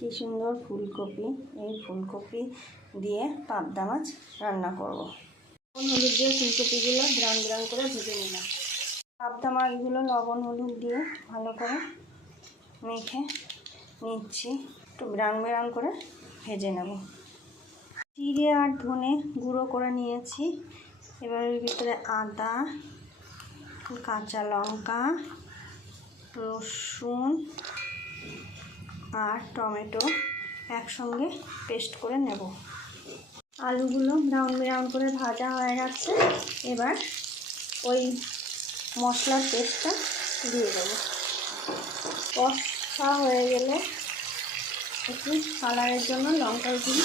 কি সুন্দর ফুলকপি, এই ফুলকপি দিয়ে পাবদা মাছ রান্না করব। লবণ হলুদ দিয়ে ফুলকপিগুলো ব্রাউন ব্রাউন করে ভেজে নিলাম। পাবদা মাছগুলো লবণ হলুদ দিয়ে ভালো করে মেখে নিচ্ছি, একটু ব্রাউন ব্রাউন করে ভেজে নেব। জিরে আর ধনে গুঁড়ো করে নিয়েছি। এবার এর ভিতরে আদা, কাঁচা লঙ্কা, রসুন আর টমেটো একসঙ্গে পেস্ট করে নেব। আলুগুলো ব্রাউন ব্রাউন করে ভাজা হয়ে গেছে। এবার ওই মশলার পেস্টটা দিয়ে দেবো। কষা হয়ে গেলে একটু কালারের জন্য লঙ্কার গুঁড়ো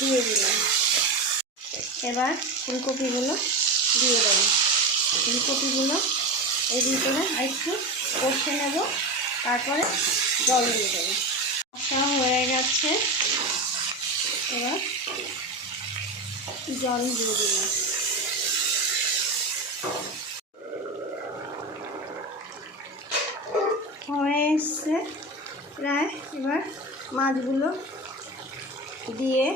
দিয়ে দিলাম। এবার ফুলকপিগুলো দিয়ে দেবো। ফুলকপিগুলো এর ভিতরে একটু কষে নেব, তারপরে জল দিয়ে দেবো। কষা হয়ে গেছে, এবার জল দিয়ে দিলাম। হয়ে এসছে প্রায়। এবার মাছগুলো দিয়ে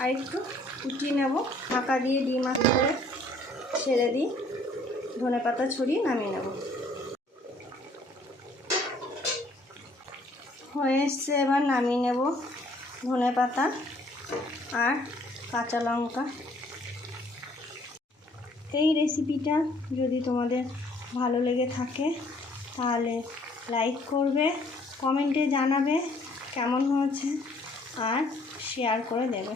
আর একটু ফুটিয়ে নেব। ঢাকা দিয়ে ডিম মাছ করে ছেড়ে দিই, ধনেপাতা ছড়িয়ে নামিয়ে নেব। হয়ে এসছে, এবার নামিয়ে নেব। ধনেপাতা আর কাঁচা লঙ্কা। এই রেসিপিটা যদি তোমাদের ভালো লেগে থাকে তাহলে লাইক করবে, কমেন্টে জানাবে কেমন হয়েছে আর শেয়ার করে দেবে।